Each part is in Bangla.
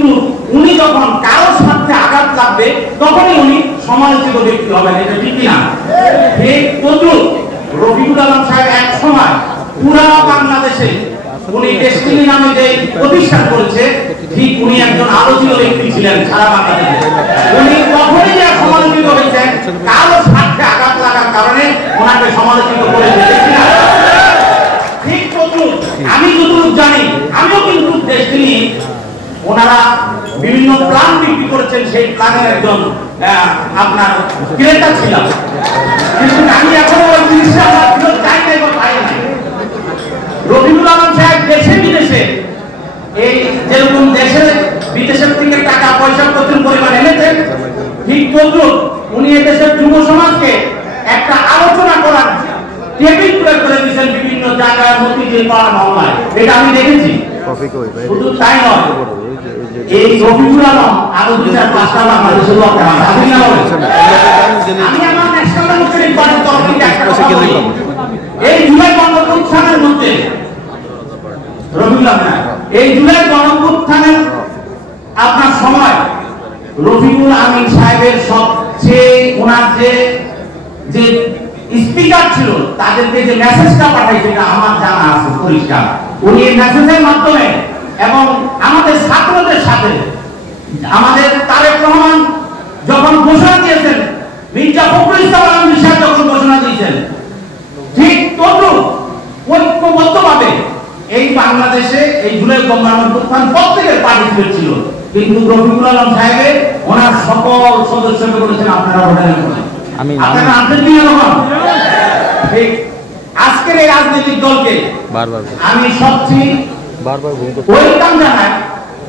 কিন্তু উনি যখন কারো সাথে আঘাত লাগবে তখনই উনি সমালোচিত ব্যক্তি হবেন, এটা ঠিক কিনা? ঠিক তদ্রুপ রফিকুল আলম সাহেব এক সময় পুরা বাংলাদেশে উনি ডেস্টিনি নামে যে প্রতিষ্ঠান করেছে, ঠিক উনি একজন আলোচিত ব্যক্তি ছিলেন সারা বাংলাদেশে। উনি তখনই যে সমালোচিত হয়েছেন কারো সাথে আঘাত লাগার কারণে ওনাকে সমালোচিত করেছে, ঠিক কিনা? ঠিক তদ্রুপ আমি যতটুকু জানি, আমিও কিন্তু ডেস্টিনি ওনারা বিভিন্ন প্ল্যান বিক্রি করেছেন, সেই প্ল্যানের একজন আপনার ক্রেতা ছিলাম, কিন্তু আমি এখনো ওই জিনিসটা আমার চাই নাই বা পাই নাই। রফিকুল আলম সাহেব দেশে বিদেশে এই যেরকম দেশে বিদেশের থেকে টাকা পয়সা প্রচুর পরিমাণ এনেছেন, ঠিক তদ্রুপ উনি দেশের যুব সমাজকে একটা আলোচনা করার টেবিল তৈরি করে দিয়েছেন বিভিন্ন জায়গায়, মতিঝিল পাড়া মহল্লায়, এটা আমি দেখেছি। শুধু তাই নয়, এই রফিকুল আলম আরো 2-4-5টা বাংলাদেশের লোক আছে, আমি আমার ন্যাশনাল ডেমোক্রেটিক পার্টির তরফ থেকে একটা কথা বলি, এই জুলাই গণঅভ্যুত্থানের মধ্যে রফিকুল আলম, এই জুলাই গণঅভ্যুত্থানের আপনার সময় রফিকুল আমিন সাহেবের সবচেয়ে ওনার যে স্পিকার ছিল তাদেরকে যে মেসেজটা পাঠাইছে এটা আমার জানা আছে পরিষ্কার। উনি এই মেসেজের মাধ্যমে এবং আমাদের ছাত্রদের সাথে আমাদের তারেক রহমান যখন ঘোষণা দিয়েছেন, মির্জা ফখরুল ইসলাম আলমগীর সাহেব যখন ঘোষণা দিয়েছেন, ঠিক তদ্রুপ ঐক্যবদ্ধভাবে এই বাংলাদেশে এই জুলাই গণঅভ্যুত্থান প্রত্যেকের পার্টিসিপেট ছিল, কিন্তু রফিকুল আলম সাহেবের ওনার সকল সদস্যকে বলেছেন আপনারা ভোটারের মধ্যে আপনারা আনছেন কিনা তখন? ঠিক আজকের এই রাজনৈতিক দলকে আমি সবচেয়ে ওয়েলকাম জানাই,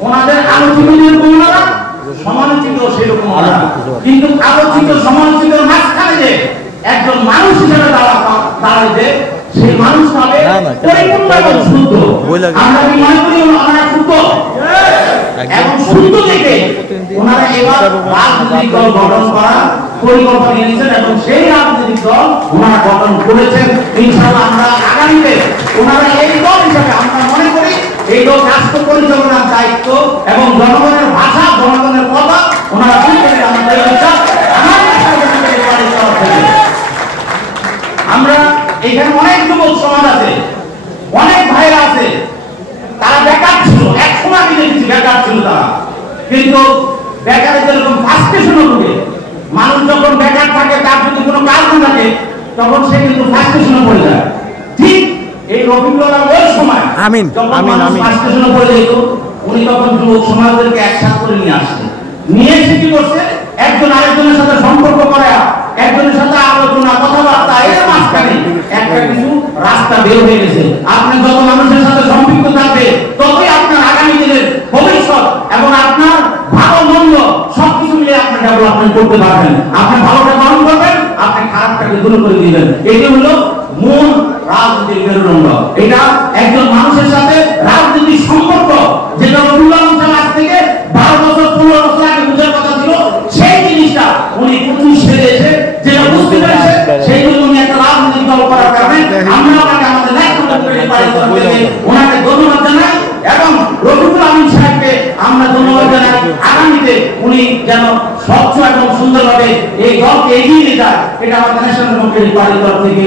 ওনাদের আলোচনার ওনারা সমালোচিত সেরকম ওনারা, কিন্তু আলোচিত সমালোচিতের মাঝখানে যে একজন মানুষ হিসেবে দাঁড়াইছে, সেই মানুষ পাবে পরিপূর্ণ এবং শুদ্ধ। আমরা কি মনে করি ওনারা শুদ্ধ? এবং শুদ্ধ থেকে ওনারা এবার রাজনৈতিক দল গঠন করার পরিকল্পনা নিয়েছেন এবং সেই রাজনৈতিক দল ওনারা গঠন করেছেন। ইনশাআল্লাহ আমরা আগামীতে ওনারা এই দল হিসাবে আমরা মনে করি এই দল রাষ্ট্র পরিচালনার দায়িত্ব এবং জনগণের ভাষা, জনগণের কথা ওনারা বুঝতে আমাদের বিশ্বাস। আমরা এখানে অনেক যুবক সমাজ আছে, অনেক ভাইরা আছে, তারা বেকার ছিল, এক সময় আমি দেখেছি বেকার ছিল তারা, কিন্তু বেকারের যেরকম ফ্রাস্ট্রেশনও ঢুকে, মানুষ যখন বেকার থাকে তার যদি কোনো কাজ না থাকে তখন সে কিন্তু ফ্রাস্ট্রেশনে পড়ে যায়। ঠিক এই রফিকুল আলম ওই সময় যখন মানুষ ফ্রাস্ট্রেশনে পড়ে যেত, উনি তখন যুবক সমাজদেরকে একসাথে করে নিয়ে আসছে, নিয়ে এসে কি করছে, একজন আরেকজনের সাথে সম্পর্ক করা, একজনের সাথে আলোচনা কথাবার্তা, এর মাঝখানে একটা কিছু রাস্তা বের হয়ে গেছে। আপনি যত মানুষের সাথে সম্পৃক্ত থাকবে ততই আপনার আগামী দিনের ভবিষ্যৎ এবং আপনার ভালো মন্দ সবকিছু মিলে আপনি ডেভেলপমেন্ট করতে পারবেন। আপনি ভালোটা গ্রহণ করবেন, আপনি খারাপটাকে দূর করে দিবেন। এটি হলো মূল রাজনীতির মেরুদণ্ড। এটা একজন মানুষের সাথে রাজনীতির সম্পর্ক, যেটা রফিকুল আলম সাহেব আজ থেকে 12 বছর 15 বছর আগে বুঝার কথা ছিল, সেই জিনিসটা উনি 25 সালে এসে যেটা বুঝতে পেরেছে, সেই জন্য উনি একটা রাজনৈতিক দল করার কারণে আমরা ওনাকে আমাদের ন্যাশনাল ডেমোক্রেটিক পার্টি থেকে ওনাকে ধন্যবাদ জানাই এবং রফিকুল আমিন সাহেবকে আমরা ধন্যবাদ জানাই। আগামীতে উনি যেন স্বচ্ছ এবং সুন্দরভাবে এই দলকে এগিয়ে নিয়ে যায়, এটা আমাদের ন্যাশনাল ডেমোক্রেটিক পার্টির তরফ থেকে